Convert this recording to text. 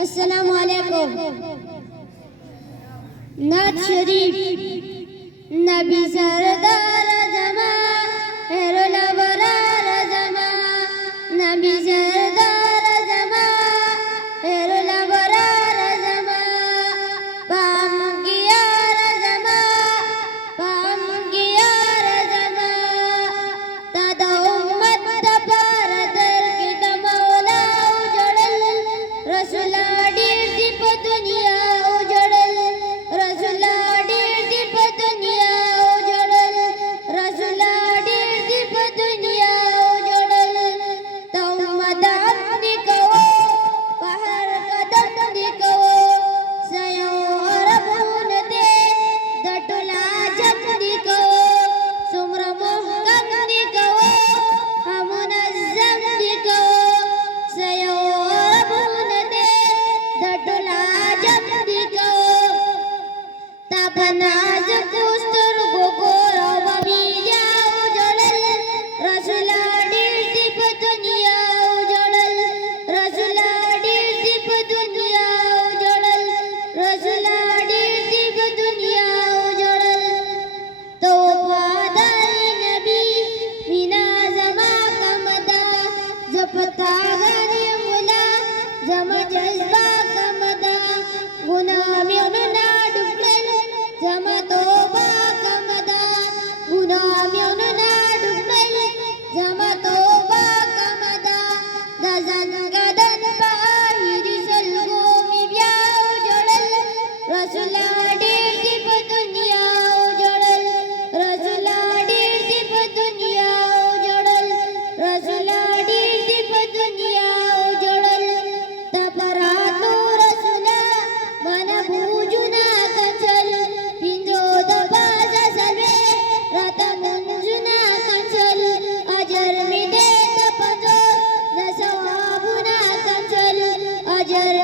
अस्सलाम वालेकुम। नात शरीफ नबी सरदार जमा हेरोला बरार जमा नबी सरदार जमा हेरोला बरार जमा पाम गियार जमा पाम गियार जमा तादा उम्मत तबार दर की तमौला उजड़ल रसूला डीर दीप दुनिया उजड़ल रसूला डीर दीप दुनिया उजड़ल रसूला डीर दीप दुनिया उजड़ल तौमद अपनी कहो पहर कदम दिखो सयो अरबून दे दटुला जब दिखो सुम्र मोहकम दिखो हमुनज़्ज़म दिखो सयो अरबून दे दटुला जब दिखो तपनाज कुस्तर गोगोरा बबीजा उजड़ल रसूला डीर दीप दुनिया उजड़ल रसूला डीर दीप दुनिया उजड़ल रसूला डीर दीप दुनिया उजड़ल तो वफादार नबी बिना जमा कमदा जपता गरी मुला जम जज्बा कमदा गुनाह में ना डुबल जम तौबा कमदा गुनाह में ना डुबल जम तौबा कमदा दजन गदन बाहिरी सलगो में ब्या उजड़ल रसूला डीर दीप दुनिया उजड़ल रसूला डीर दीप दुनिया उजड़ल रसूला डीर दीप दुनिया उजड़ल तपरातो रसूला मन भूजुना कंचल हिंदो दबाजा सलवे रत मुंजुना कंचल अजर में दे तपजो न सवाबुना कंचल अजर